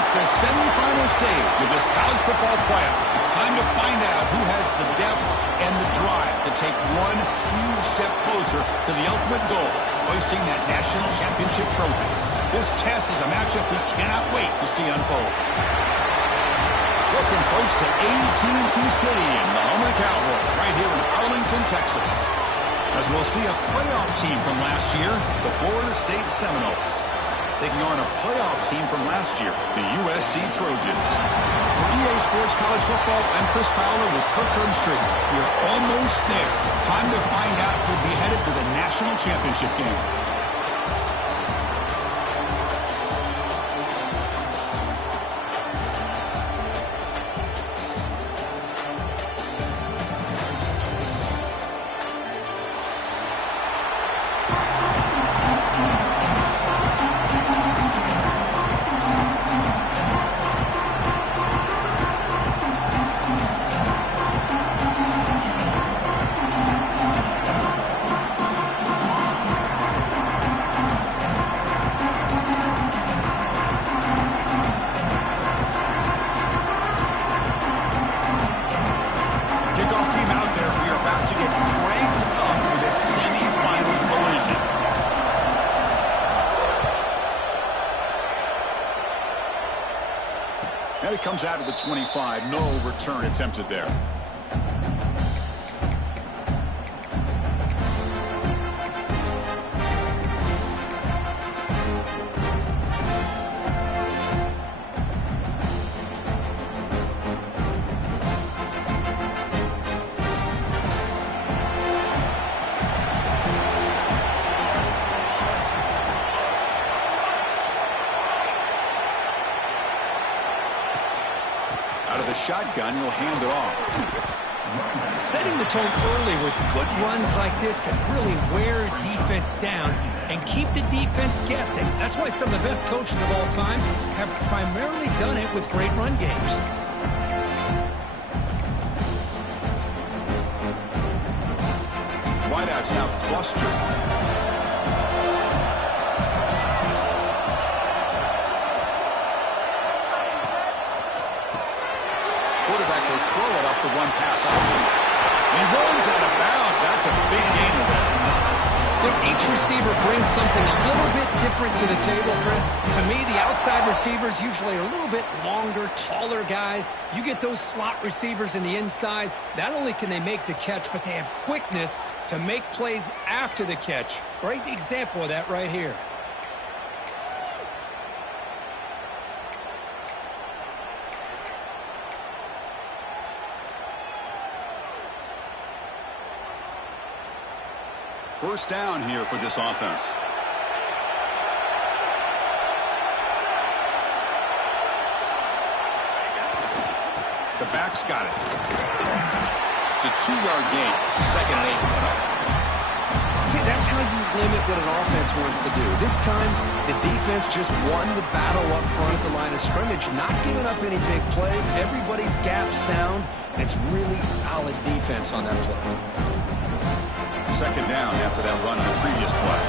reached the semifinal stage of this college football playoff. It's time to find out who has the depth and the drive to take one huge step closer to the ultimate goal, hoisting that national championship trophy. This test is a matchup we cannot wait to see unfold. Welcome, folks, to AT&T Stadium, the home of the Cowboys, right here in Arlington, Texas. As we'll see a playoff team from last year, the Florida State Seminoles, taking on a playoff team from last year, the USC Trojans. For EA Sports College Football, I'm Chris Fowler with Kirk Herbstreit. We're almost there. Time to find out who'll be headed to the national championship game. And it comes out of the 25. No return attempted there. Shotgun, he'll hand it off. Setting the tone early with good runs like this can really wear defense down and keep the defense guessing. That's why some of the best coaches of all time have primarily done it with great run games. Wideouts now clustered. Throw it off the one-pass option. He runs out of bounds. That's a big gain of that. Each receiver brings something a little bit different to the table, Chris. To me, the outside receivers usually are a little bit longer, taller guys. You get those slot receivers in the inside. Not only can they make the catch, but they have quickness to make plays after the catch. Great example of that right here. First down here for this offense. The back's got it. It's a 2-yard gain. 2nd and 8. See, that's how you limit what an offense wants to do. This time, the defense just won the battle up front at the line of scrimmage, not giving up any big plays. Everybody's gap sound, and it's really solid defense on that play. 2nd down after that run on the previous play.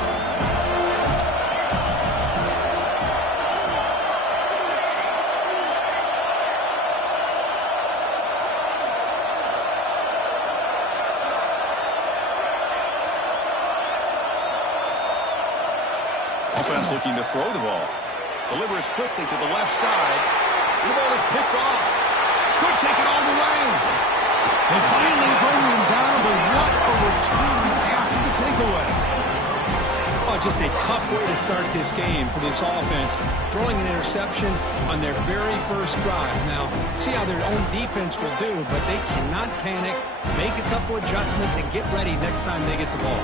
Offense looking to throw the ball. Delivers quickly to the left side. The ball is picked off. Could take it all the way. They finally bring him down, but what a return after the takeaway. Oh, just a tough way to start this game for this offense. Throwing an interception on their very first drive. Now, see how their own defense will do, but they cannot panic, make a couple adjustments, and get ready next time they get the ball.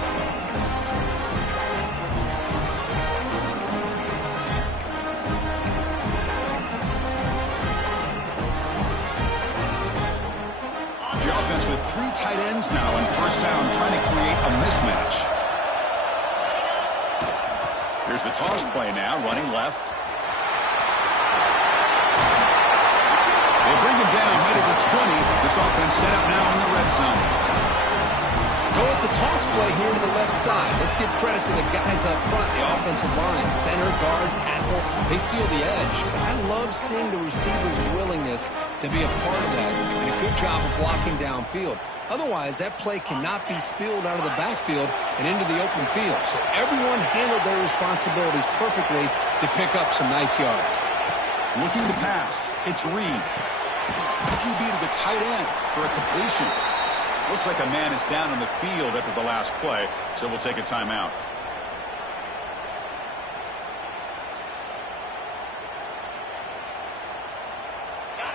With 3 tight ends now in first down, trying to create a mismatch. Here's the toss play now, running left. They bring him down right at the 20. This offense set up now in the red zone. Go with the toss play here to the left side. Let's give credit to the guys up front, the offensive line, center, guard, tackle. They seal the edge. But I love seeing the receiver's willingness to be a part of that, and a good job of blocking downfield. Otherwise, that play cannot be spilled out of the backfield and into the open field. So everyone handled their responsibilities perfectly to pick up some nice yards. Looking to pass. It's Reed. QB to the tight end for a completion. Looks like a man is down on the field after the last play, so we'll take a timeout.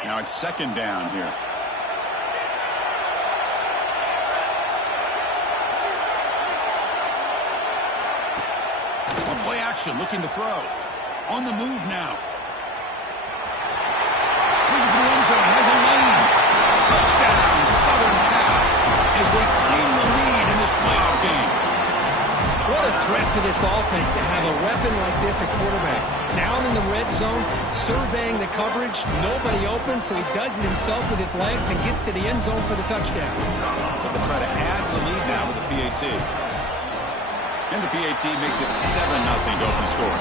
Now it's second down here. On play action, looking to throw. On the move now. Looking for the end zone, has a lane. Touchdown, Southern Cal, as they claim the lead in this playoff game. What a threat to this offense to have a weapon like this at quarterback. Down in the red zone, surveying the coverage, nobody open, so he does it himself with his legs and gets to the end zone for the touchdown. But they'll try to add the lead now with the PAT. And the PAT makes it 7-0 to open score.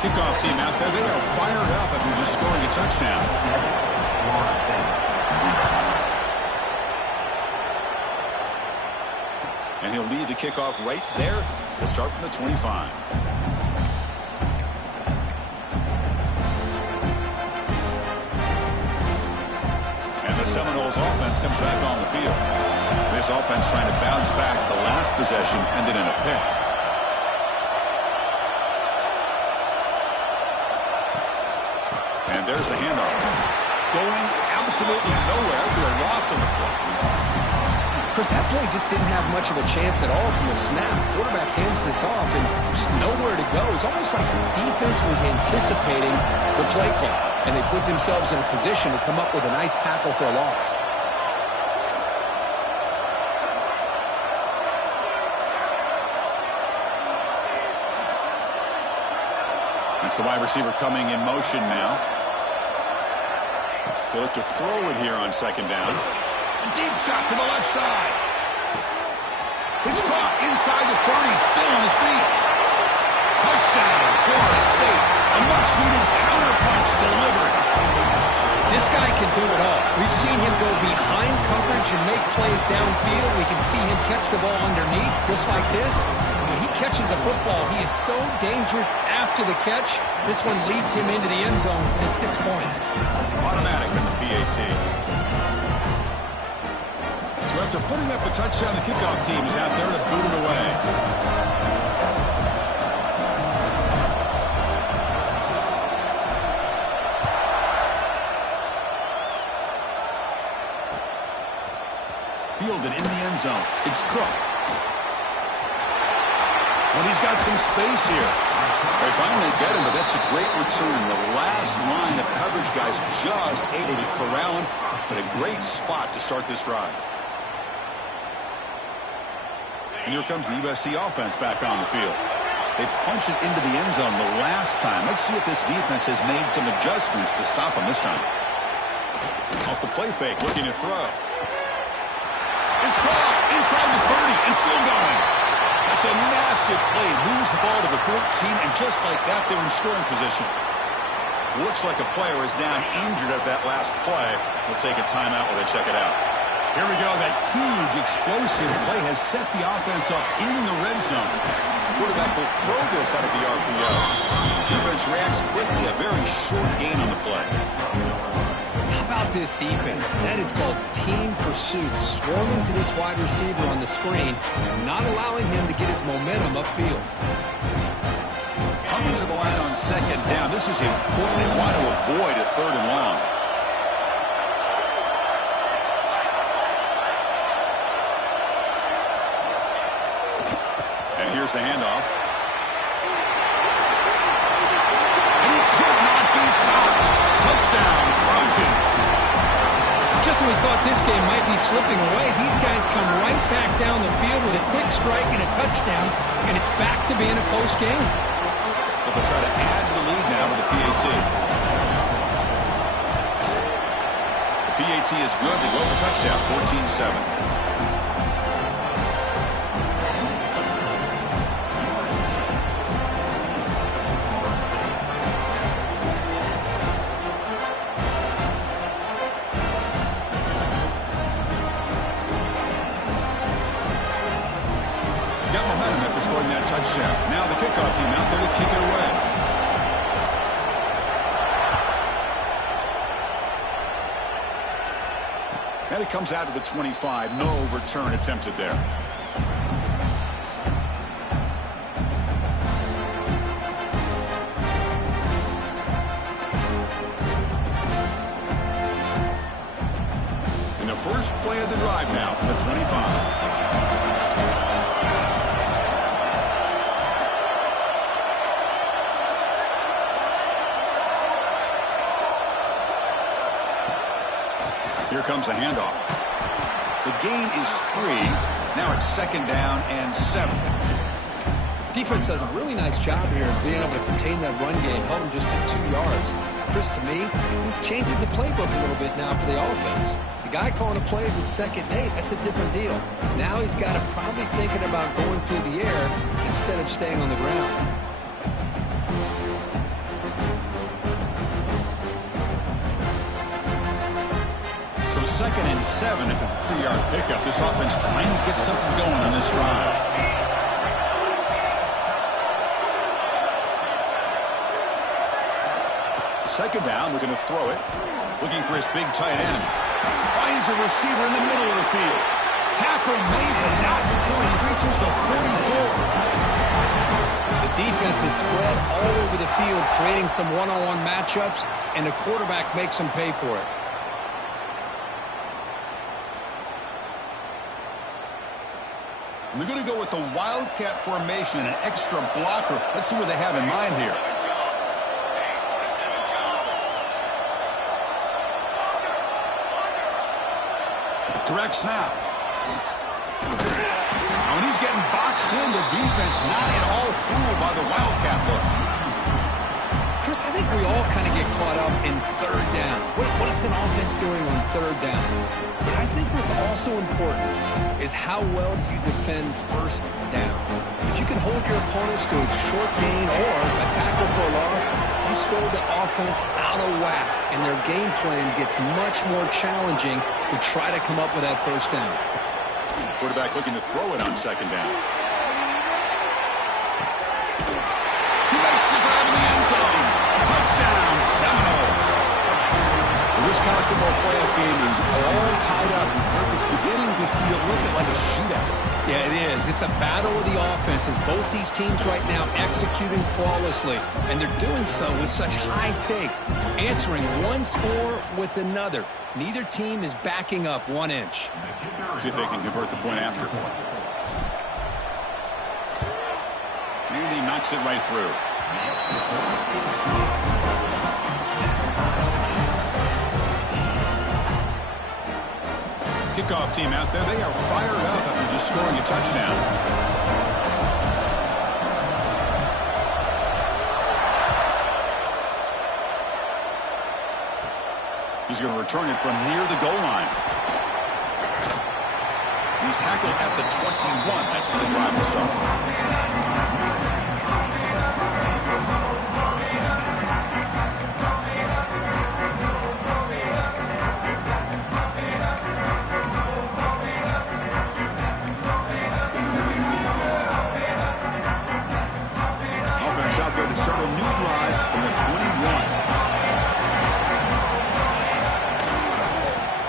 Kickoff team out there, they are fired up after just scoring a touchdown. And he'll lead the kickoff right there. We'll start from the 25. And the Seminoles offense comes back on the field. This offense trying to bounce back the last possession, ended in a pick. And there's the handoff. Going absolutely nowhere for a loss on the play. Chris, that play just didn't have much of a chance at all from the snap. Quarterback hands this off, and there's nowhere to go. It's almost like the defense was anticipating the play call, and they put themselves in a position to come up with a nice tackle for a loss. That's the wide receiver coming in motion now. They'll look to throw it here on second down. A deep shot to the left side. It's caught inside the 30, still on his feet. Touchdown, Florida State. A much-needed counterpunch delivered. This guy can do it all. We've seen him go behind coverage and make plays downfield. We can see him catch the ball underneath, just like this. And when he catches a football, he is so dangerous after the catch. This one leads him into the end zone for the 6 points. Automatic in the PAT. So after putting up a touchdown, the kickoff team is out there to boot it away. Fielded in the end zone. It's Cook. And he's got some space here. They finally get him, but that's a great return. The last line of coverage guys just able to corral him, but a great spot to start this drive. And here comes the USC offense back on the field. They punch it into the end zone the last time. Let's see if this defense has made some adjustments to stop them this time. Off the play fake, looking to throw. It's caught inside the 30 and still going. That's a massive play. Moves the ball to the 14, and just like that, they're in scoring position. Looks like a player is down injured at that last play. We'll take a timeout while they check it out. Here we go. That huge explosive play has set the offense up in the red zone. Quarterback will throw this out of the RPO. Defense reacts quickly. A very short gain on the play. How about this defense? That is called team pursuit. Swarming to this wide receiver on the screen, not allowing him to get his momentum upfield. Coming to the line on second down. This is important. They want to avoid a third and long. And here's the handoff. And he could not be stopped. Touchdown, Trojans. Just when we thought this game might be slipping away, these guys come right back down the field with a quick strike and a touchdown, and it's back to being a close game. But they'll try to add to the lead now with the PAT. The PAT is good. They go for touchdown, 14-7. Scoring that touchdown. Now the kickoff team out there to kick it away. And it comes out to the 25. No return attempted there. And the first play of the drive now from the 25. Here comes a handoff. The gain is 3. Now it's 2nd down and 7. Defense does a really nice job here of being able to contain that run game, held him just at 2 yards. Chris, to me, this changes the playbook a little bit now for the offense. The guy calling the plays at 2nd and 8, that's a different deal. Now he's got to probably thinking about going through the air instead of staying on the ground. So 2nd and 7 at the 3-yard pickup. This offense trying to get something going on this drive. Second down, looking to throw it. Looking for his big tight end. Finds a receiver in the middle of the field. Tackle made, but not before he reaches the 44. The defense is spread all over the field, creating some one-on-one matchups, and the quarterback makes them pay for it. We're going to go with the Wildcat formation and an extra blocker. Let's see what they have in mind here. Direct snap. Now when he's getting boxed in, the defense not at all fooled by the Wildcat look. Chris, I think we all kind of get caught up in 3rd down. What's an offense doing on 3rd down? But I think what's also important is how well you defend 1st down. If you can hold your opponents to a short gain or a tackle for a loss, you throw the offense out of whack, and their game plan gets much more challenging to try to come up with that 1st down. Quarterback looking to throw it on 2nd down. He makes the grab in the end zone. Touchdown, Seminoles. This college football playoff game is all tied up. It's beginning to feel a little bit like a shootout. Yeah, it is. It's a battle of the offenses. Both these teams right now executing flawlessly, and they're doing so with such high stakes, answering one score with another. Neither team is backing up 1 inch. See if they can convert the point after. And he knocks it right through. Kickoff team out there, they are fired up after just scoring a touchdown. He's going to return it from near the goal line. He's tackled at the 21. That's where the drive will start. Out there to start a new drive from the 21.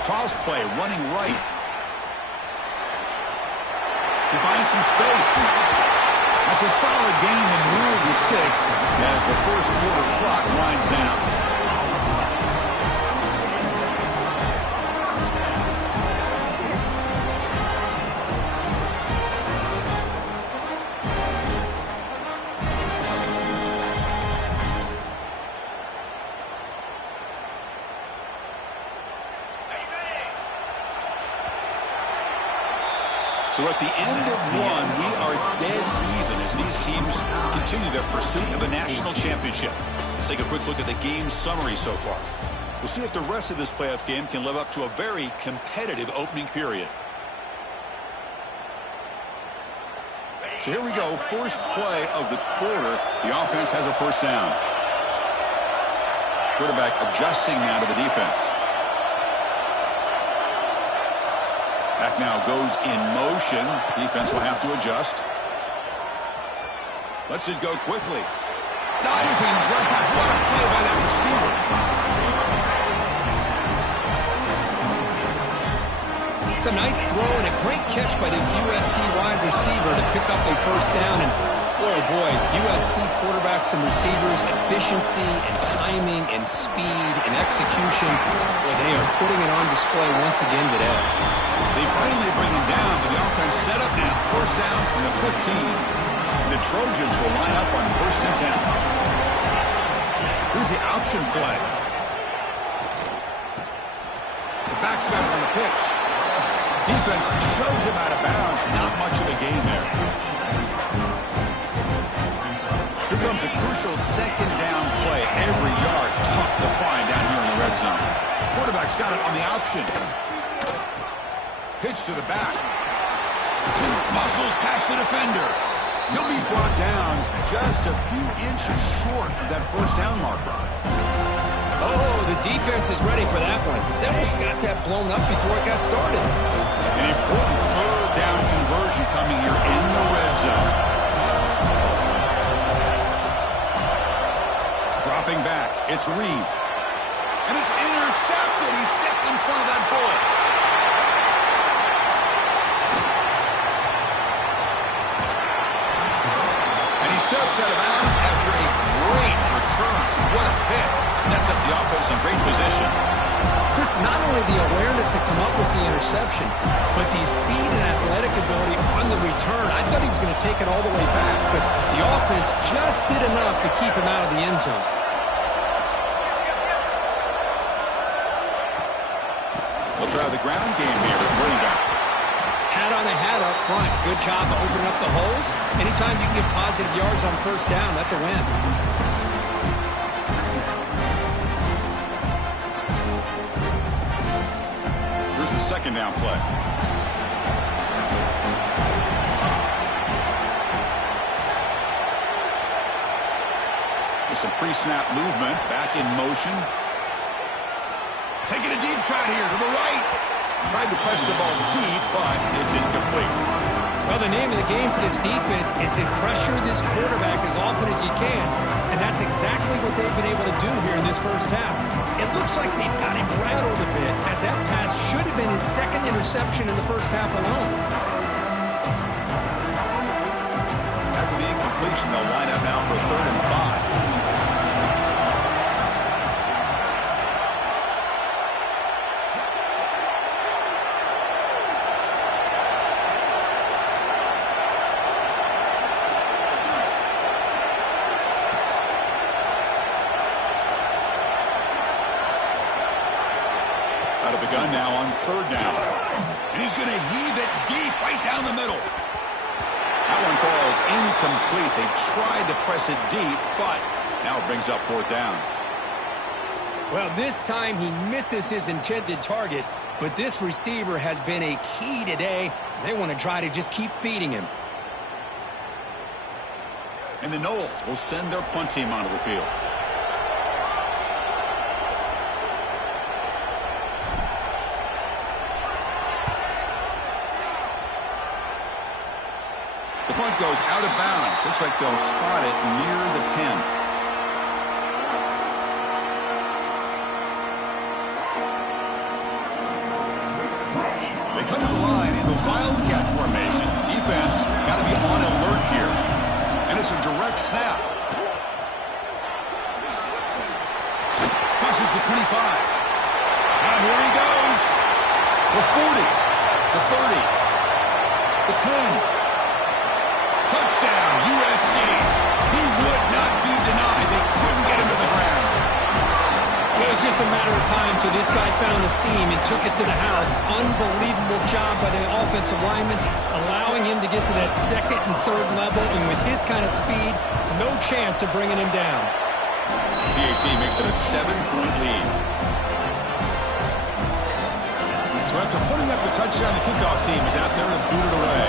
Toss play running right. He finds some space. That's a solid gain and move the sticks as the first quarter clock winds down. So at the end of one, we are dead even as these teams continue their pursuit of a national championship. Let's take a quick look at the game summary so far. We'll see if the rest of this playoff game can live up to a very competitive opening period. So here we go, first play of the quarter. The offense has a first down. Quarterback adjusting now to the defense. Back now goes in motion. Defense will have to adjust. Lets it go quickly. Diving grab. What a play by that receiver. It's a nice throw and a great catch by this USC wide receiver to pick up a first down. And oh boy, USC quarterbacks and receivers, efficiency and timing and speed and execution. Well, they are putting it on display once again today. They finally bring him down, but the offense set up now. First down from the 15. The Trojans will line up on 1st and 10. Here's the option play. The back's got it on the pitch. Defense shoves him out of bounds. Not much of a gain there. Here comes a crucial second down play. Every yard tough to find down here in the red zone. Quarterback's got it on the option. Pitch to the back. Muscles past the defender. He'll be brought down just a few inches short of that first down marker. Oh, the defense is ready for that one. They almost got that blown up before it got started. An important third down conversion coming here in the red zone. Dropping back. It's Reed. And it's intercepted. He stepped in front of that bullet. Steps out of bounds after a great return. What a pick. Sets up the offense in great position. Chris, not only the awareness to come up with the interception, but the speed and athletic ability on the return. I thought he was going to take it all the way back, but the offense just did enough to keep him out of the end zone. We'll try the ground game here with running back. Hat on a hat up front. Good job of opening up the holes. Anytime you can get positive yards on first down, that's a win. Here's the second down play. With some pre-snap movement, back in motion. Taking a deep shot here to the right. Tried to press the ball deep, but it's incomplete. Well, the name of the game for this defense is to pressure this quarterback as often as you can, and that's exactly what they've been able to do here in this first half. It looks like they've got him rattled a bit, as that pass should have been his second interception in the first half alone. After the incompletion, they'll line up now for 3rd and 5. Out of the gun now on 3rd down. And he's going to heave it deep right down the middle. That one falls incomplete. They tried to press it deep, but now it brings up 4th down. Well, this time he misses his intended target, but this receiver has been a key today. They want to try to just keep feeding him. And the Noles will send their punt team onto the field. The punt goes out of bounds. Looks like they'll spot it near the 10. They come to the line in the Wildcat formation. Defense got to be on alert here. And it's a direct snap. Crosses the 25. And here he goes. The 40. The 30. The 10. Touchdown, USC. He would not be denied. They couldn't get him to the ground. It was just a matter of time till this guy found the seam and took it to the house. Unbelievable job by the offensive lineman, allowing him to get to that 2nd and 3rd level. And with his kind of speed, no chance of bringing him down. PAT makes it a 7-point lead. So after putting up the touchdown, the kickoff team is out there to boot it away.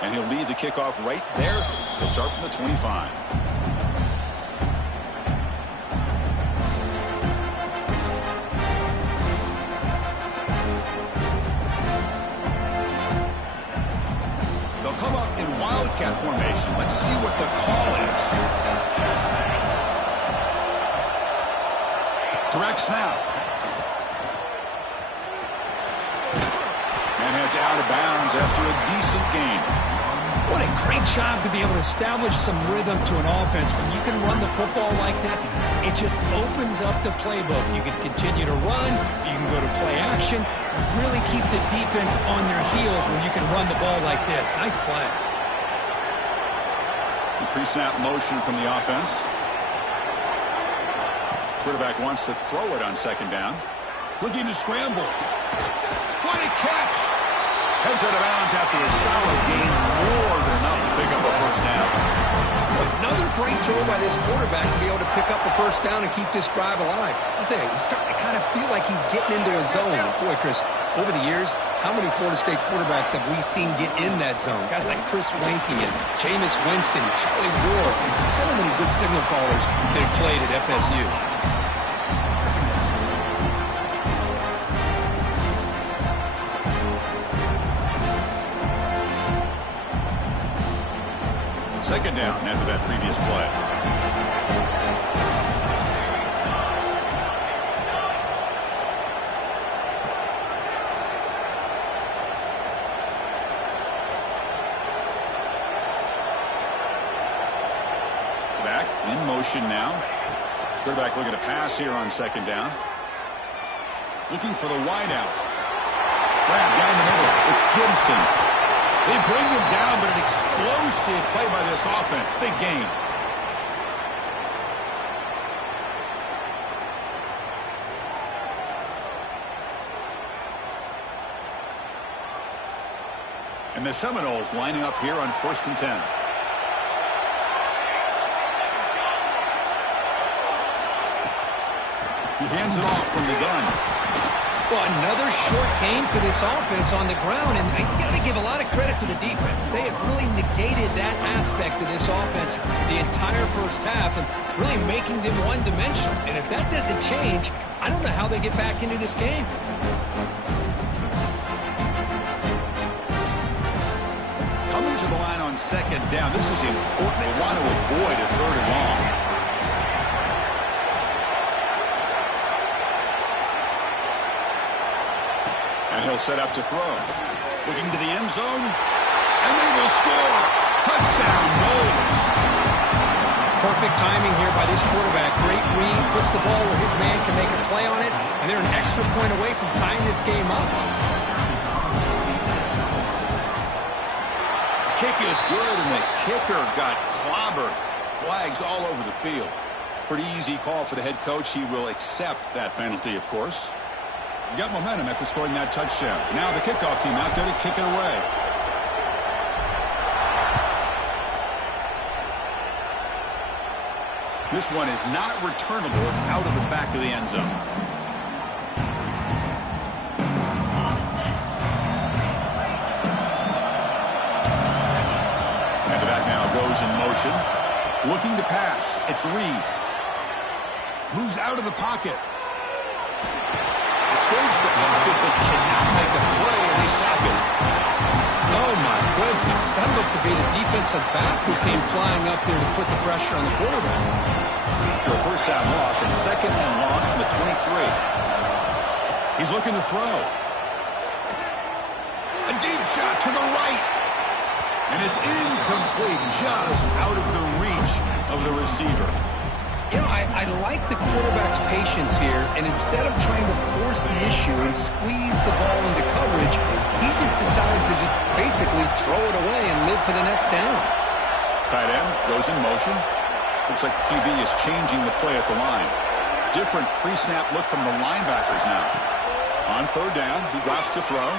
And he'll lead the kickoff right there. He'll start from the 25. They'll come up in wildcat formation. Let's see what the call is. Direct snap. And heads out of bounds after a decent gain. What a great job to be able to establish some rhythm to an offense. When you can run the football like this, it just opens up the playbook. You can continue to run. You can go to play action. And really keep the defense on their heels when you can run the ball like this. Nice play. Pre-snap motion from the offense. Quarterback wants to throw it on second down. Looking to scramble. What a catch! Heads out of bounds after a solid gain, more than enough to pick up a first down. Another great throw by this quarterback to be able to pick up a first down and keep this drive alive. I'll tell you, he's starting to kind of feel like he's getting into a zone. Boy, Chris, over the years, how many Florida State quarterbacks have we seen get in that zone? Guys like Chris Weinke and Jameis Winston, Charlie Ward, and so many good signal callers that have played at FSU. Second down after that previous play. Back in motion now. Quarterback looking to pass here on second down. Looking for the wideout. Grab down the middle. It's Gibson. They bring him down, but an explosive play by this offense. Big gain. And the Seminoles lining up here on 1st and 10. He hands it off from the gun. Well, another short game for this offense on the ground, and you got to give a lot of credit to the defense. They have really negated that aspect of this offense the entire first half and really making them one-dimensional. And if that doesn't change, I don't know how they get back into this game. Coming to the line on second down, this is important. They want to avoid a third and long. And he'll set up to throw. Looking to the end zone. And they will score. Touchdown, Noles. Perfect timing here by this quarterback. Great read. Puts the ball where his man can make a play on it. And they're an extra point away from tying this game up. Kick is good, and the kicker got clobbered. Flags all over the field. Pretty easy call for the head coach. He will accept that penalty, of course. Got momentum after scoring that touchdown. Now the kickoff team out there to kick it away. This one is not returnable. It's out of the back of the end zone. And the back now goes in motion. Looking to pass. It's Reed. Moves out of the pocket. Escapes the pocket, but cannot make a play, and they sack it. Oh, my goodness. That looked to be the defensive back who came flying up there to put the pressure on the quarterback. For a first down loss, it's second and long from the 23. He's looking to throw. A deep shot to the right. And it's incomplete, just out of the reach of the receiver. You know, I like the quarterback's patience here, and instead of trying to force the issue and squeeze the ball into coverage, he just decides to just basically throw it away and live for the next down. Tight end goes in motion. Looks like the QB is changing the play at the line. Different pre-snap look from the linebackers now. On third down, he drops to throw.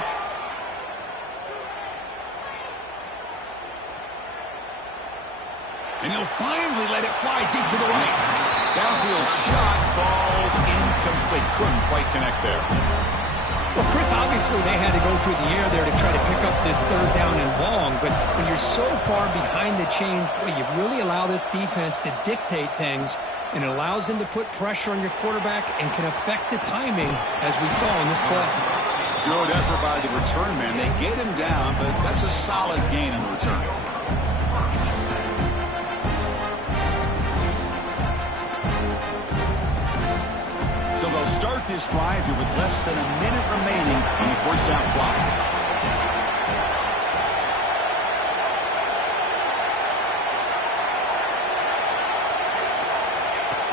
And he'll finally let it fly deep to the right. Downfield shot falls incomplete. Couldn't quite connect there. Well, Chris, obviously they had to go through the air there to try to pick up this third down and long, but when you're so far behind the chains, boy, you really allow this defense to dictate things, and it allows them to put pressure on your quarterback and can affect the timing, as we saw in this play. Good effort by the return man. They get him down, but that's a solid gain in the return. So they'll start this drive here with less than a minute remaining in the first half clock.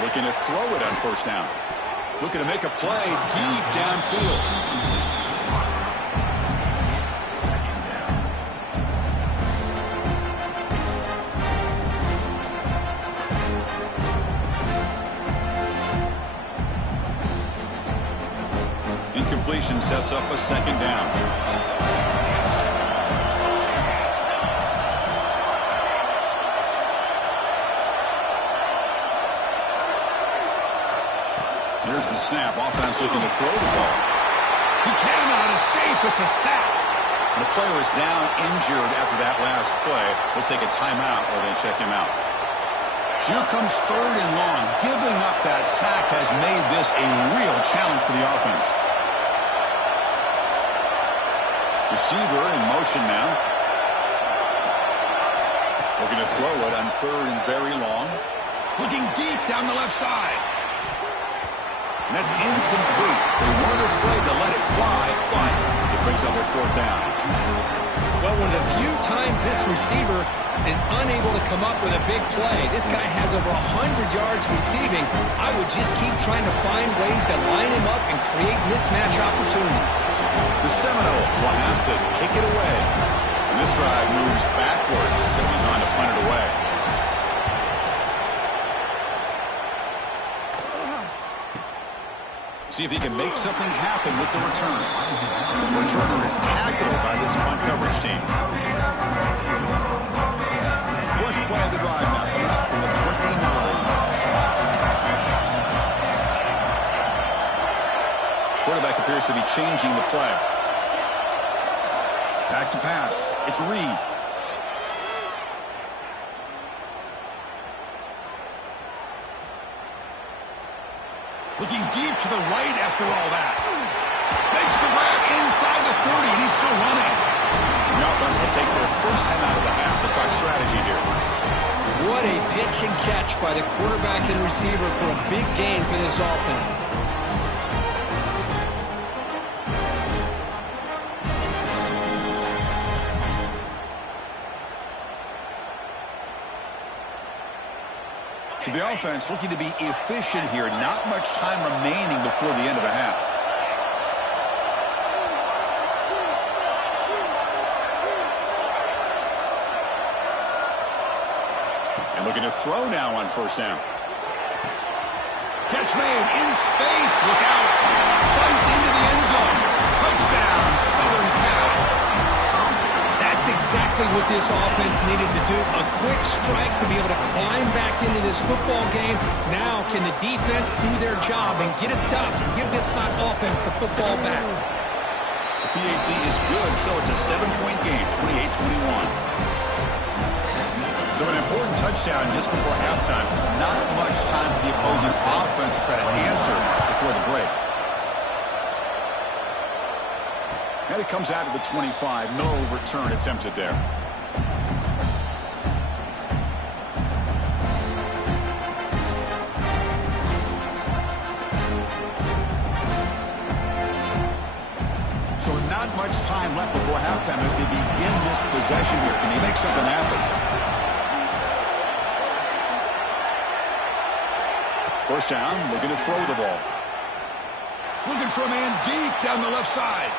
Looking to throw it on first down. Looking to make a play deep downfield. Incompletion sets up a second down. Here's the snap. Offense looking to throw the ball. He cannot escape. It's a sack. And the player is down injured after that last play. We'll take a timeout or they check him out. So here comes third and long. Giving up that sack has made this a real challenge for the offense. Receiver in motion now. Looking to throw it on third and very long. Looking deep down the left side. And that's incomplete. They weren't afraid to let it fly, but it brings up a fourth down. Well, one of the few times this receiver is unable to come up with a big play. This guy has over 100 yards receiving. I would just keep trying to find ways to line him up and create mismatch opportunities. The Seminoles will have to kick it away. And this drive moves backwards, and he's on to punt it away. See if he can make something happen with the return. The returner is tackled by this punt coverage team. First play of the drive now coming up from the 29. Quarterback appears to be changing the play. Back to pass. It's Reed. Looking deep to the right after all that. Makes the grab inside the 30, and he's still running. The offense will take their first time out of the half. Let's talk strategy here. What a pitch and catch by the quarterback and receiver for a big gain for this offense. So the offense looking to be efficient here. Not much time remaining before the end of the half. And looking to throw now on first down. Catch made in space. Look out. Fights into the end zone. Touchdown, Southern Cal. That's exactly what this offense needed to do. A quick strike to be able to climb back into this football game. Now can the defense do their job and get a stop and give this hot offense the football back? The PAT is good, so it's a 7-point game, 28-21. So an important touchdown just before halftime. Not much time for the opposing offense to try to answer before the break. And it comes out of the 25. No return attempted there. So not much time left before halftime as they begin this possession here. Can he make something happen? First down, looking to throw the ball. Looking for a man deep down the left side.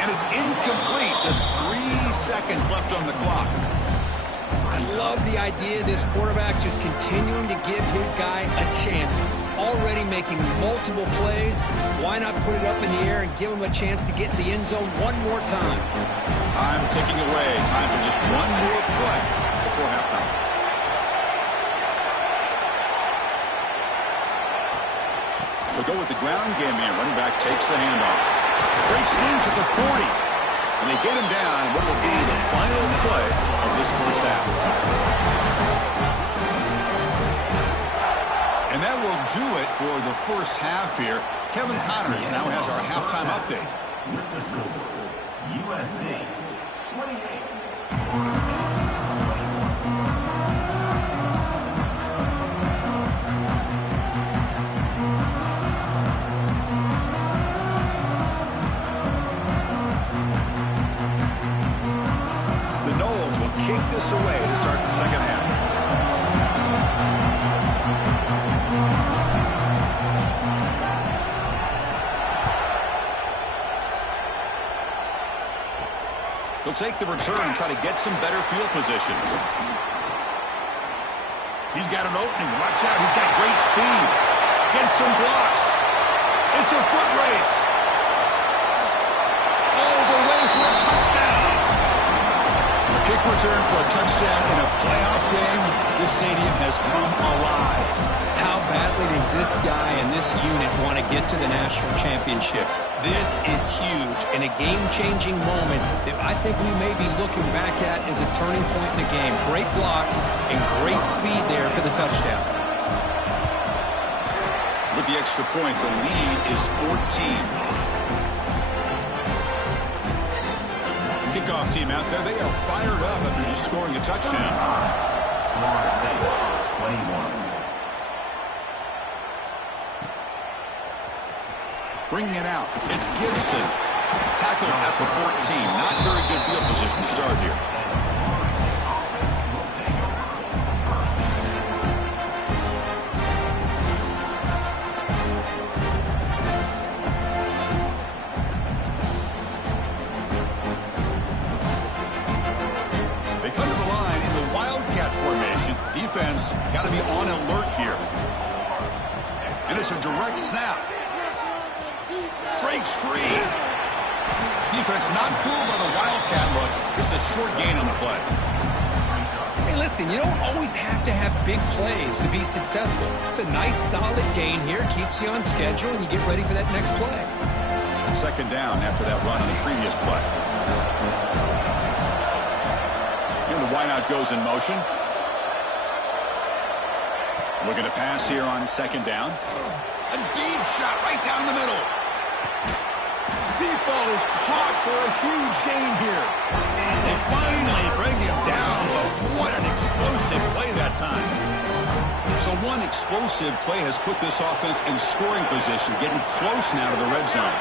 And it's incomplete. Just 3 seconds left on the clock. I love the idea of this quarterback just continuing to give his guy a chance. Already making multiple plays. Why not put it up in the air and give him a chance to get in the end zone one more time? Time ticking away. Time for just one more play before halftime. They'll go with the ground game here. Running back takes the handoff. Breaks loose at the 40. And they get him down in what will be the final play of this first half. And that will do it for the first half here. Kevin Connors now has our halftime update. USC 28. Kick this away to start the second half. He'll take the return and try to get some better field position. He's got an opening. Watch out. He's got great speed. Gets some blocks. It's a foot race. All the way for a touchdown. Kick return for a touchdown in a playoff game. This stadium has come alive. How badly does this guy and this unit want to get to the national championship? This is huge and a game-changing moment that I think we may be looking back at as a turning point in the game. Great blocks and great speed there for the touchdown. With the extra point, the lead is 14. Kickoff team out there. They are fired up after just scoring a touchdown. Florida State 21. Bringing it out. It's Gibson. Tackled at the 14. Not very good field position to start here. Defense got to be on alert here. And it's a direct snap. Breaks free. Defense not fooled by the Wildcat look. Just a short gain on the play. Hey, listen, you don't always have to have big plays to be successful. It's a nice, solid gain here. Keeps you on schedule, and you get ready for that next play. Second down after that run on the previous play. And the wideout goes in motion. Looking to pass here on second down. A deep shot right down the middle. Deep ball is caught for a huge gain here. They finally bring him down, but what an explosive play that time. So one explosive play has put this offense in scoring position, getting close now to the red zone.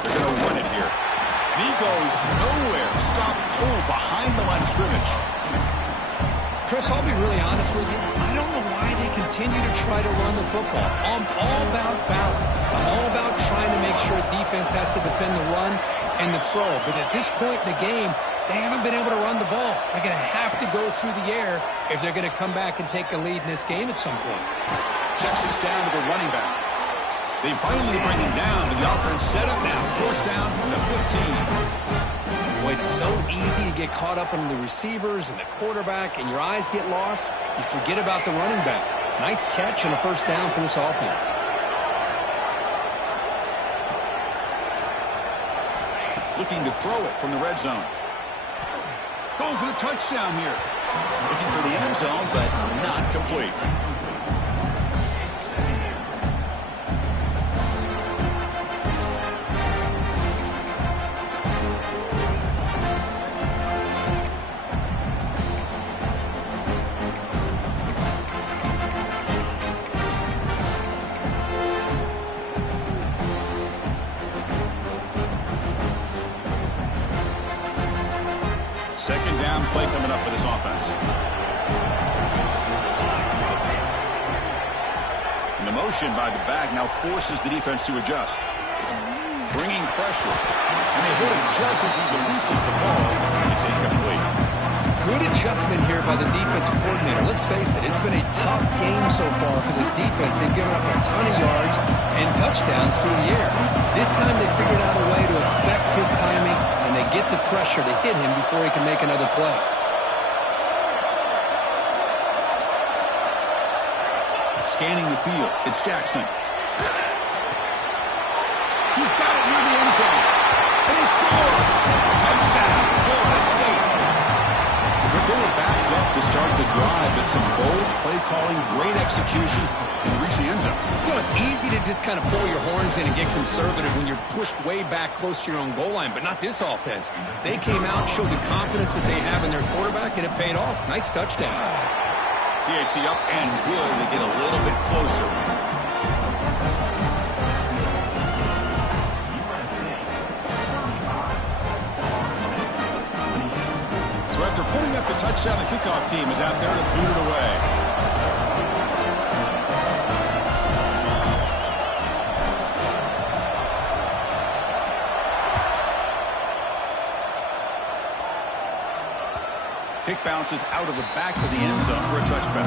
They're going to run it here. And he goes nowhere. Stop cold behind the line of scrimmage. Chris, I'll be really honest with you. I don't know why they continue to try to run the football. I'm all about balance. I'm all about trying to make sure defense has to defend the run and the throw. But at this point in the game, they haven't been able to run the ball. They're going to have to go through the air if they're going to come back and take the lead in this game at some point. Checks this down to the running back. They finally bring him down, but the offense set up now. First down from the 15. Well, it's so easy to get caught up in the receivers and the quarterback, and your eyes get lost. You forget about the running back. Nice catch and a first down for this offense. Looking to throw it from the red zone. Going for the touchdown here. Looking for the end zone, but not complete. Second down play coming up for this offense. And the motion by the back now forces the defense to adjust. Bringing pressure. And they hit him just as he releases the ball. It's incomplete. Good adjustment here by the defensive coordinator. Let's face it, it's been a tough game so far for this defense. They've given up a ton of yards and touchdowns through the air. This time they figured out a way to affect his timing, and they get the pressure to hit him before he can make another play. scanning the field. It's Jackson. He's got it near the end zone. And he scores. Touchdown, Florida State. But they were backed up to start the drive, but some bold play calling, great execution, and reach the end zone. You know, it's easy to just kind of pull your horns in and get conservative when you're pushed way back close to your own goal line, but not this offense. They came out, showed the confidence that they have in their quarterback, and it paid off. Nice touchdown. PAT up and good. They get a little bit closer. So after putting up the touchdown, the kickoff team is out there to boot it away. Kick bounces out of the back of the end zone for a touchback.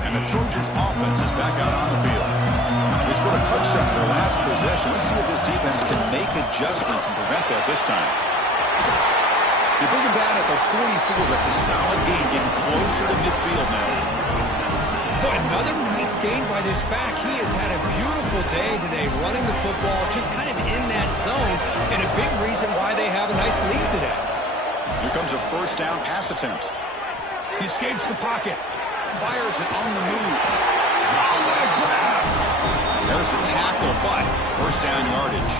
And the Trojans offense is back out on the field. They scored a touchdown in their last possession. Let's see if this defense can make adjustments and prevent that this time. They bring him down at the 44. That's a solid gain, getting closer to midfield now. Boy, another nice gain by this back. He has had a beautiful day today running the football, just kind of in that zone, and a big reason why they have a nice lead today. Here comes a first down pass attempt. He escapes the pocket, fires it on the move. Oh, what a grab! There's the tackle, but first down yardage.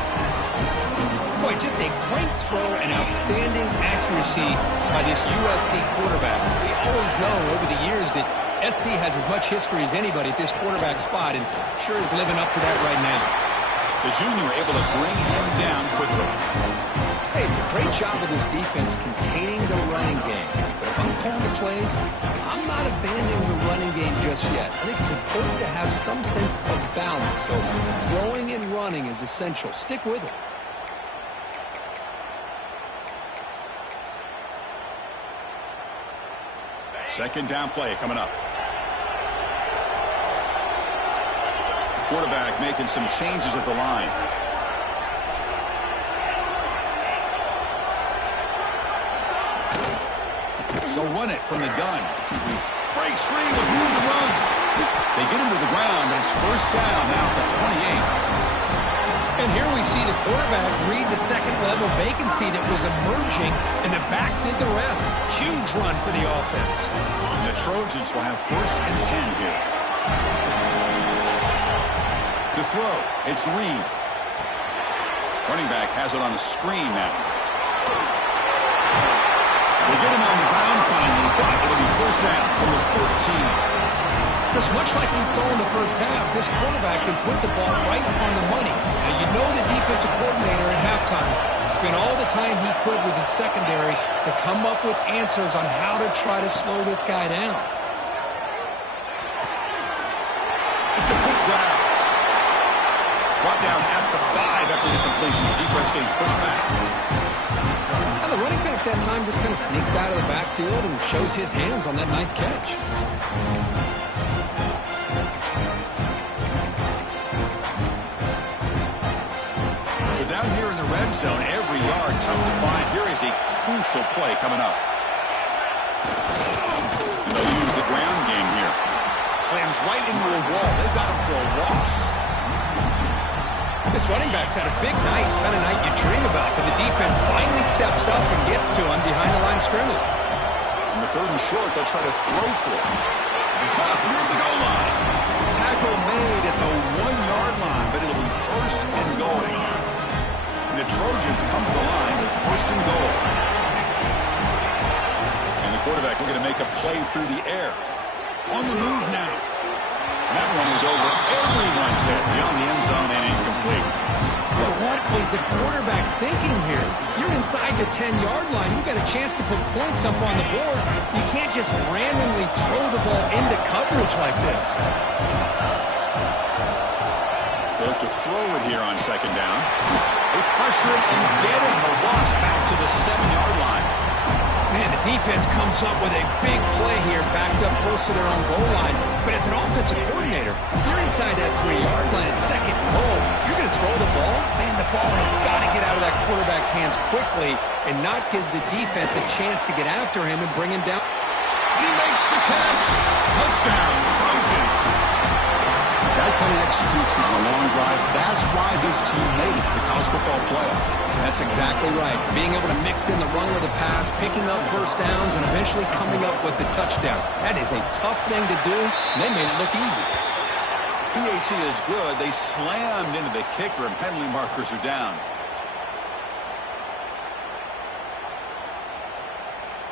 Boy, just a great throw and outstanding accuracy by this USC quarterback. We always know over the years that SC has as much history as anybody at this quarterback spot, and sure is living up to that right now. The junior able to bring him down quickly. Hey, it's a great job of this defense containing the running game. But if I'm calling the plays, I'm not abandoning the running game just yet. I think it's important to have some sense of balance. So throwing and running is essential. Stick with it. Second down play coming up. Quarterback making some changes at the line. They'll run it from the gun. Breaks free with room to run. They get him to the ground, and it's first down now at the 28. And here we see the quarterback read the second-level vacancy that was emerging, and the back did the rest. Huge run for the offense. And the Trojans will have first and 10 here. To throw, it's Reed. Running back has it on a screen now. They get him on the ground finally, but it'll be first down from the 14. Just much like we saw in the first half, this quarterback can put the ball right on the money. Now, you know the defensive coordinator at halftime spent all the time he could with his secondary to come up with answers on how to try to slow this guy down. It's a quick grab. Brought down at the 5 after the completion. Defense getting pushed back. Now, the running back that time just kind of sneaks out of the backfield and shows his hands on that nice catch. Down here in the red zone, every yard tough to find. Here is a crucial play coming up. And they'll use the ground game here. Slams right into a wall. They've got him for a loss. This running back's had a big night, kind of night you dream about, but the defense finally steps up and gets to him behind the line of scrimmage. In the third and short, they'll try to throw for it. Caught near the goal line. Tackle made at the 1-yard line, but it'll be first and goal. The Trojans come to the line with first and goal. And the quarterback looking to make a play through the air. On the move now. And that one is over everyone's head beyond the end zone and incomplete. Well, what was the quarterback thinking here? You're inside the 10-yard line. You got a chance to put points up on the board. You can't just randomly throw the ball into coverage like this. They'll have to throw it here on second down. They pressure it and get it. The loss back to the 7-yard line. Man, the defense comes up with a big play here, backed up close to their own goal line. But as an offensive coordinator, you're inside that 3-yard line at second and goal. If you're going to throw the ball, man, the ball has got to get out of that quarterback's hands quickly and not give the defense a chance to get after him and bring him down. Makes the catch. Touchdown, Trojans. That kind of execution on a long drive, that's why this team made it to the college football playoff. That's exactly right. Being able to mix in the run with the pass, picking up first downs, and eventually coming up with the touchdown. That is a tough thing to do, and they made it look easy. PAT is good. They slammed into the kicker, and penalty markers are down.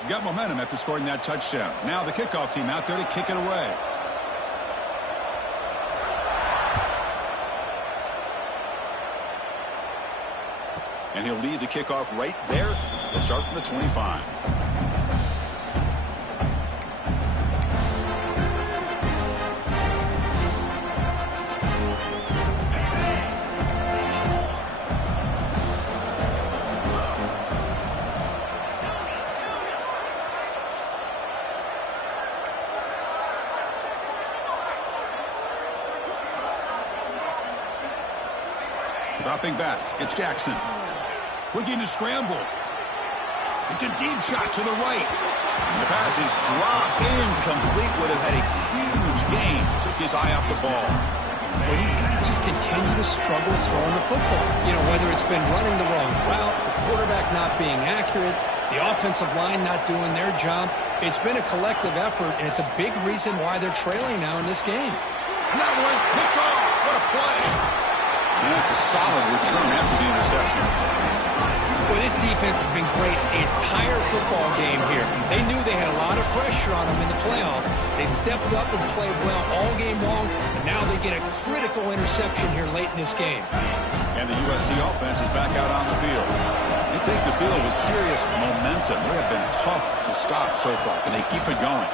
Got momentum after scoring that touchdown. Now the kickoff team out there to kick it away. And he'll lead the kickoff right there. They'll start from the 25. Dropping back, it's Jackson. Looking to scramble. It's a deep shot to the right. And the pass is dropped incomplete. Would have had a huge gain. Took his eye off the ball. Well, these guys just continue to struggle throwing the football. You know, whether it's been running the wrong route, the quarterback not being accurate, the offensive line not doing their job. It's been a collective effort, and it's a big reason why they're trailing now in this game. And that one's picked off. What a play. And that's a solid return after the interception. Well, this defense has been great the entire football game here. They knew they had a lot of pressure on them in the playoff. They stepped up and played well all game long, and now they get a critical interception here late in this game. And the USC offense is back out on the field. They take the field with serious momentum. They have been tough to stop so far, and they keep it going.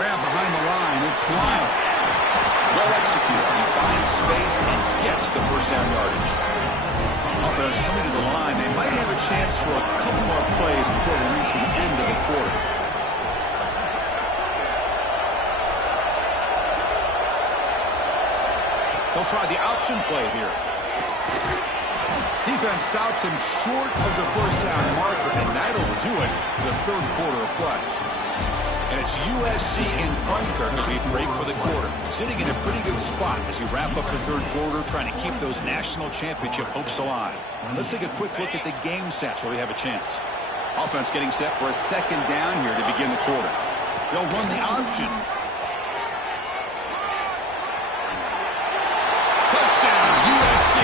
Grab behind the line. It's Lyle. Well executed. He finds space and gets the first down yardage. Offense coming to the line. They might have a chance for a couple more plays before we reach the end of the quarter. They'll try the option play here. Defense stops him short of the first down marker, and that'll do it for the third quarter of play. And it's USC in front, Kirk, as we break for the quarter. Sitting in a pretty good spot as we wrap up the third quarter, trying to keep those national championship hopes alive. Let's take a quick look at the game sets where we have a chance. Offense getting set for a second down here to begin the quarter. They'll run the option. Touchdown, USC.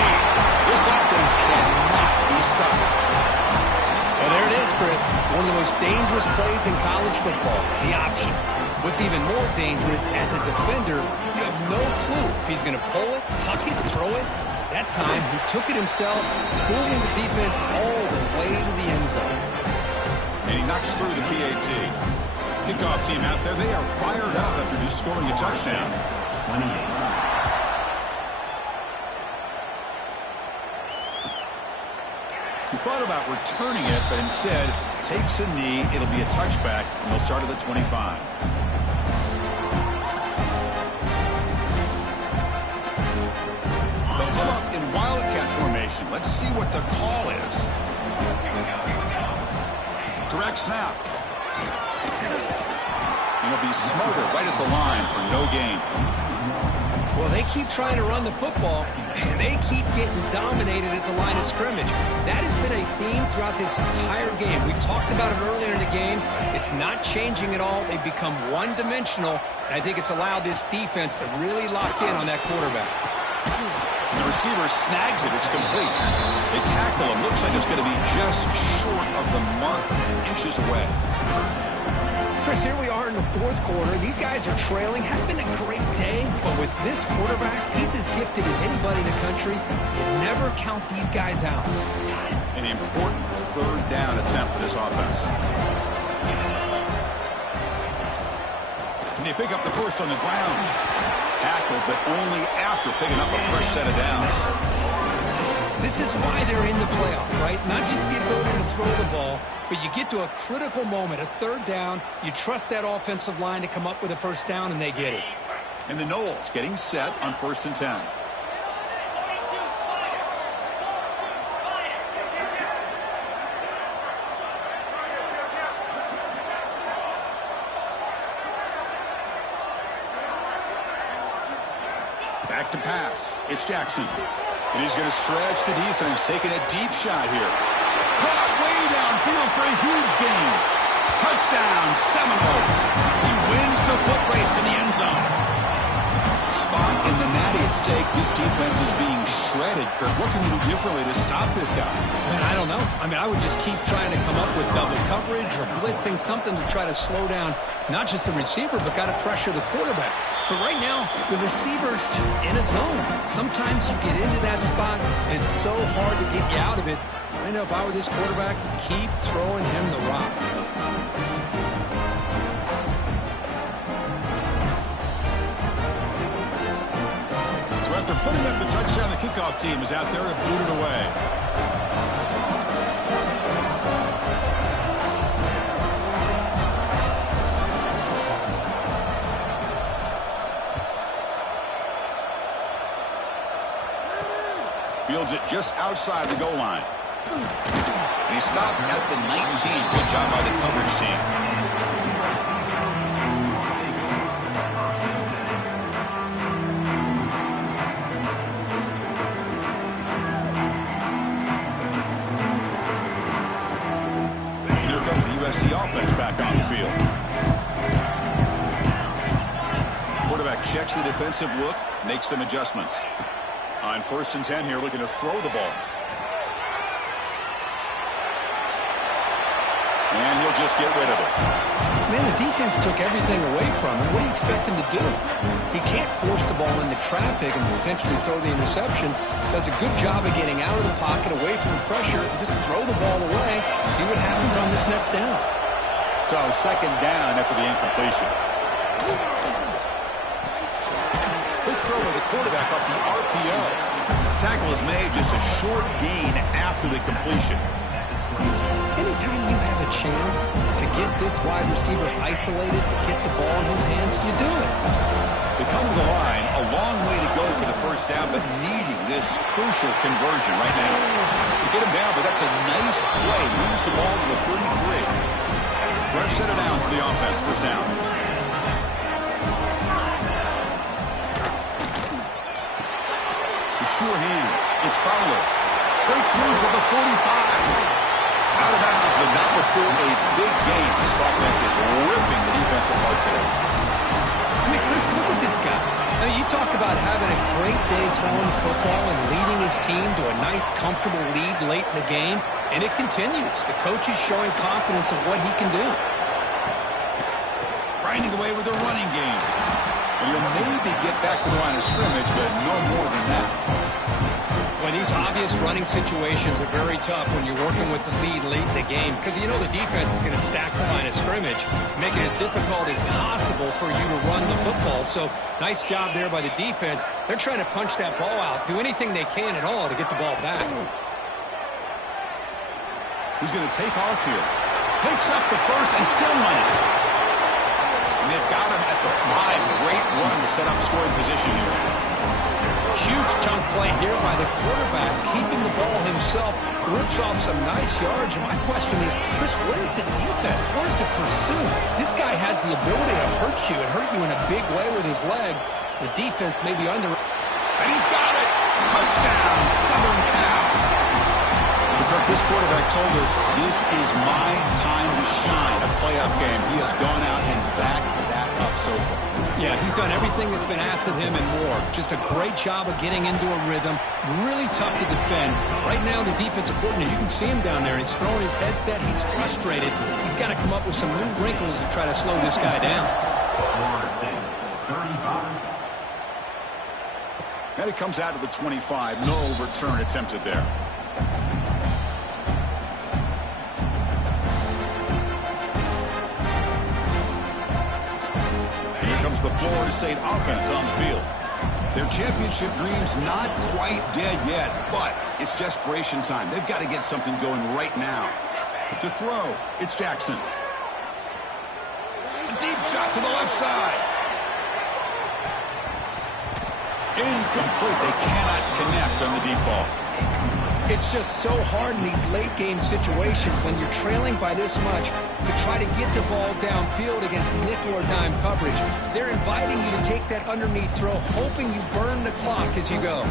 This offense cannot be stopped. Well, there it is, Chris. One of the most dangerous plays in college football, the option. What's even more dangerous, as a defender, you have no clue if he's going to pull it, tuck it, throw it. That time, he took it himself, fooling the defense all the way to the end zone. And he knocks through the PAT. Kickoff team out there, they are fired up after just scoring a touchdown. 28. He thought about returning it, but instead takes a knee. It'll be a touchback, and they'll start at the 25. They'll come up in wildcat formation. Let's see what the call is. Direct snap. And he'll be smothered right at the line for no gain. Well, they keep trying to run the football, and they keep getting dominated at the line of scrimmage. That has been a theme throughout this entire game. We've talked about it earlier in the game. It's not changing at all. They've become one-dimensional, and I think it's allowed this defense to really lock in on that quarterback. And the receiver snags it. It's complete. They tackle him. Looks like it's going to be just short of the mark, inches away. Chris, here we are in the fourth quarter. These guys are trailing. Had been a great day, but with this quarterback, he's as gifted as anybody in the country. You never count these guys out. An important third down attempt for this offense. Can they pick up the first on the ground? Tackled, but only after picking up a fresh set of downs. This is why they're in the playoff, right? Not just the ability to throw the ball, but you get to a critical moment, a third down. You trust that offensive line to come up with a first down, and they get it. And the Noles getting set on 1st and 10. Back to pass. It's Jackson. And he's going to stretch the defense, taking a deep shot here. Caught way downfield for a huge gain. Touchdown, Seminoles. He wins the foot race to the end zone. Spot in the natty at stake. This defense is being shredded. Kurt, what can you do differently to stop this guy? Man, I don't know. I mean, I would just keep trying to come up with double coverage or blitzing, something to try to slow down not just the receiver, but got to pressure the quarterback. But right now, the receiver's just in a zone. Sometimes you get into that spot, and it's so hard to get you out of it. I know if I were this quarterback, keep throwing him the rock. So after putting up the touchdown, the kickoff team is out there to boot it away. Fields it just outside the goal line. And he stopped at the 19. Good job by the coverage team. And here comes the USC offense back on the field. Quarterback checks the defensive look, makes some adjustments. On 1st and 10 here, looking to throw the ball. And he'll just get rid of it. Man, the defense took everything away from him. What do you expect him to do? He can't force the ball into traffic and potentially throw the interception. Does a good job of getting out of the pocket, away from the pressure, and just throw the ball away. See what happens on this next down. So 2nd down after the incompletion. Quick throw with the quarterback off the RPO. Tackle is made, just a short gain after the completion. Anytime you have a chance to get this wide receiver isolated, to get the ball in his hands, you do it. They come to the line, a long way to go for the 1st down, but needing this crucial conversion right now. To get him down, but that's a nice play. Moves the ball to the 33. Fresh set of downs for the offense, 1st down. Sure hands. It's Fowler. Breaks loose at the 45. Out of bounds, but not before a big game. This offense is ripping the defense apart today. I mean, Chris, look at this guy. I mean, you talk about having a great day throwing the football and leading his team to a nice, comfortable lead late in the game, and it continues. The coach is showing confidence of what he can do. Grinding away with the running game. And he'll maybe get back to the line of scrimmage, but no more than that. Well, these obvious running situations are very tough when you're working with the lead late in the game because you know the defense is going to stack the line of scrimmage, make it as difficult as possible for you to run the football. So nice job there by the defense. They're trying to punch that ball out, do anything they can at all to get the ball back. Who's going to take off here? Picks up the first and still money. And they've got him at the 5. Great run to set up scoring position here. Huge chunk play here by the quarterback, keeping the ball himself, rips off some nice yards. And my question is, Chris, where's the defense? Where's the pursuit? This guy has the ability to hurt you and hurt you in a big way with his legs. The defense may be under. And he's got it! Touchdown, Southern Cal! Kirk, this quarterback told us this is my time to shine, a playoff game. He has gone out and backed that up so far. Yeah, he's done everything that's been asked of him and more. Just a great job of getting into a rhythm. Really tough to defend. Right now, the defensive coordinator, you can see him down there. He's throwing his headset. He's frustrated. He's got to come up with some new wrinkles to try to slow this guy down. And it comes out to the 25. No return attempted there. The Florida State offense on the field. Their championship dreams not quite dead yet, but it's desperation time. They've got to get something going right now. To throw, it's Jackson. A deep shot to the left side. Incomplete. They cannot connect on the deep ball. It's just so hard in these late-game situations when you're trailing by this much to try to get the ball downfield against nickel or dime coverage. They're inviting you to take that underneath throw, hoping you burn the clock as you go.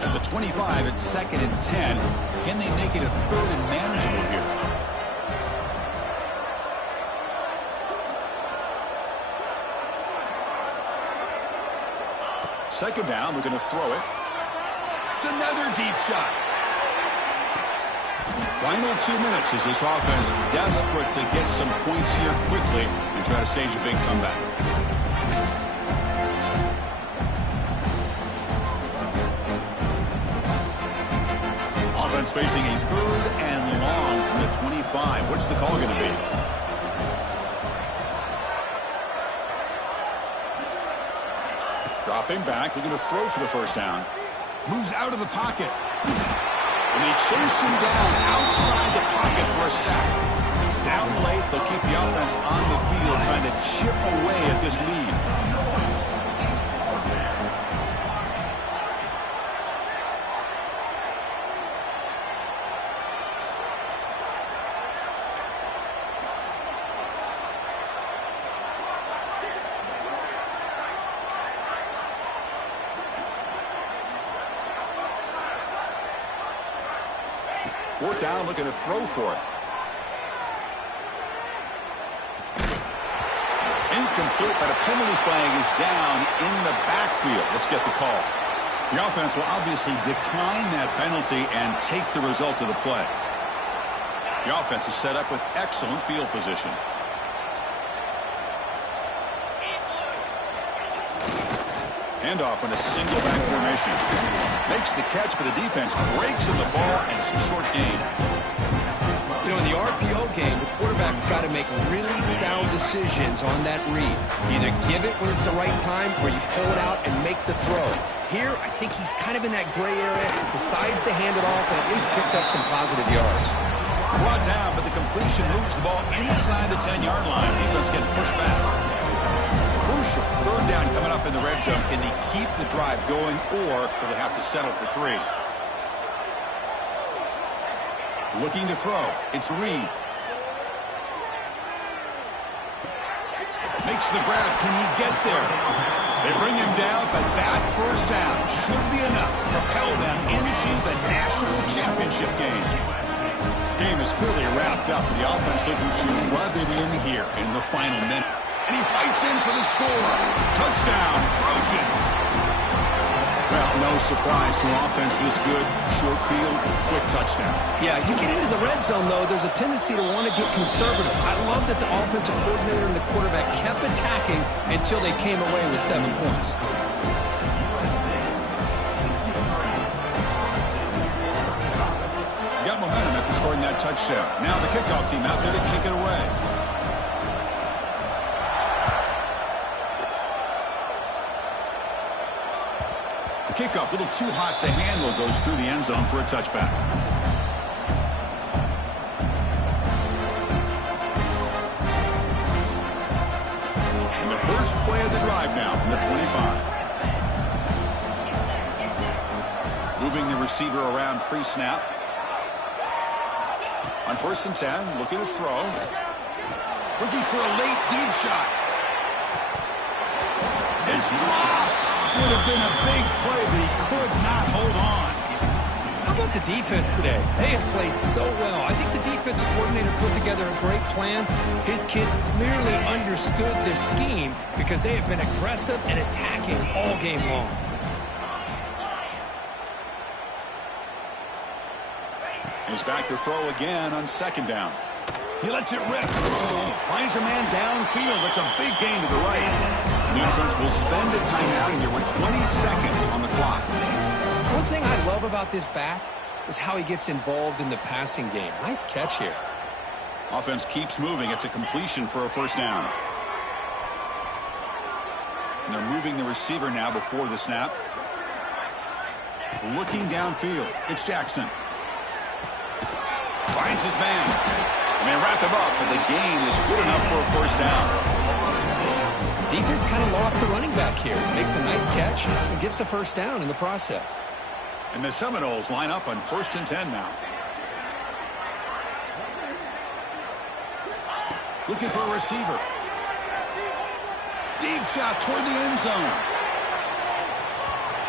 At the 25, it's 2nd and 10. Can they make it a 3rd and manageable here? Second down, we're going to throw it. It's another deep shot. Final 2 minutes as this offense desperate to get some points here quickly and try to stage a big comeback. Offense facing a 3rd and long from the 25. What's the call going to be? Dropping back, looking to throw for the first down. Moves out of the pocket. And they chase him down outside the pocket for a sack. Down late, they'll keep the offense on the field trying to chip away at this lead. 4th down, looking to throw for it. Incomplete, but a penalty flag is down in the backfield. Let's get the call. The offense will obviously decline that penalty and take the result of the play. The offense is set up with excellent field position. Handoff in a single back formation. Makes the catch, but the defense breaks in the ball, and it's a short gain. You know, in the RPO game, the quarterback's got to make really sound decisions on that read. Either give it when it's the right time, or you pull it out and make the throw. Here, I think he's kind of in that gray area, decides to hand it off, and at least picked up some positive yards. Brought down, but the completion moves the ball inside the 10-yard line. Defense getting pushed back. Crucial 3rd down coming up in the red zone. Can they keep the drive going, or will they have to settle for 3? Looking to throw. It's Reed. Makes the grab. Can he get there? They bring him down, but that first down should be enough to propel them into the national championship game. Game is clearly wrapped up. The offense looking to rub it in here in the final minute. And he fights in for the score. Touchdown, Trojans. Well, no surprise from offense this good. Short field, quick touchdown. Yeah, you get into the red zone, though, there's a tendency to want to get conservative. I love that the offensive coordinator and the quarterback kept attacking until they came away with 7 points. Got momentum after scoring that touchdown. Now the kickoff team out there to kick it away. Kickoff, a little too hot to handle, goes through the end zone for a touchback. And the first play of the drive now from the 25. Moving the receiver around pre-snap. On 1st and 10, looking to throw. Looking for a late deep shot. It's dropped. Would have been a big play, but he could not hold on. How about the defense today? They have played so well. I think the defensive coordinator put together a great plan. His kids clearly understood the scheme because they have been aggressive and attacking all game long. He's back to throw again on 2nd down. He lets it rip. Finds a man downfield. That's a big gain to the right. The offense will spend a timeout here with 20 seconds on the clock. One thing I love about this back is how he gets involved in the passing game. Nice catch here. Offense keeps moving. It's a completion for a first down. And they're moving the receiver now before the snap. Looking downfield. It's Jackson. Finds his man. And they wrap him up, but the gain is good enough for a first down. Defense kind of lost a running back here. Makes a nice catch and gets the first down in the process. And the Seminoles line up on 1st and 10 now. Looking for a receiver. Deep shot toward the end zone.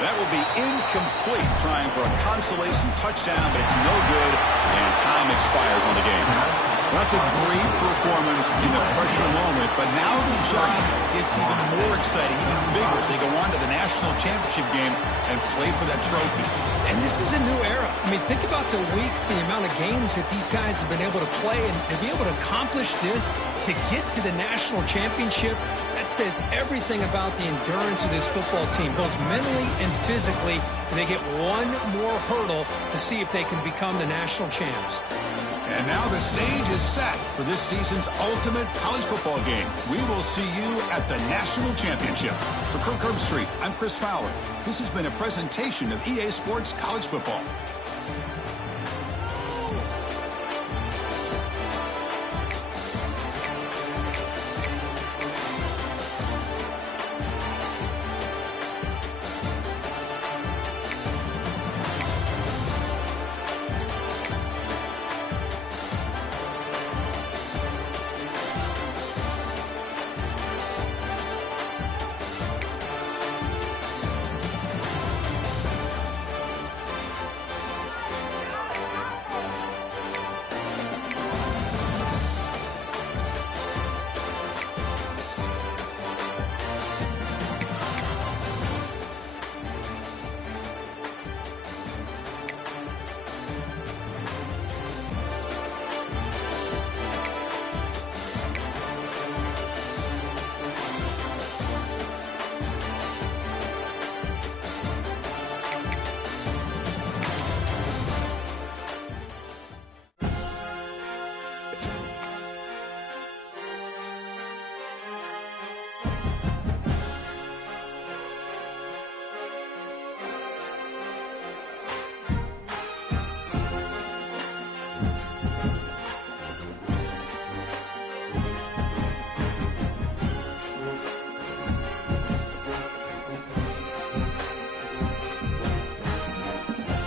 That will be incomplete, trying for a consolation touchdown, but it's no good, and time expires on the game. Well, that's a great performance in the pressure moment, but now the job gets even more exciting, even bigger as they go on to the national championship game and play for that trophy. And this is a new era. I mean, think about the weeks, the amount of games that these guys have been able to play, and to be able to accomplish this, to get to the national championship, that says everything about the endurance of this football team, both mentally and physically. And they get one more hurdle to see if they can become the national champs. And now the stage is set for this season's ultimate college football game. We will see you at the national championship. For Kirk Herbstreit, I'm Chris Fowler. This has been a presentation of EA Sports College Football.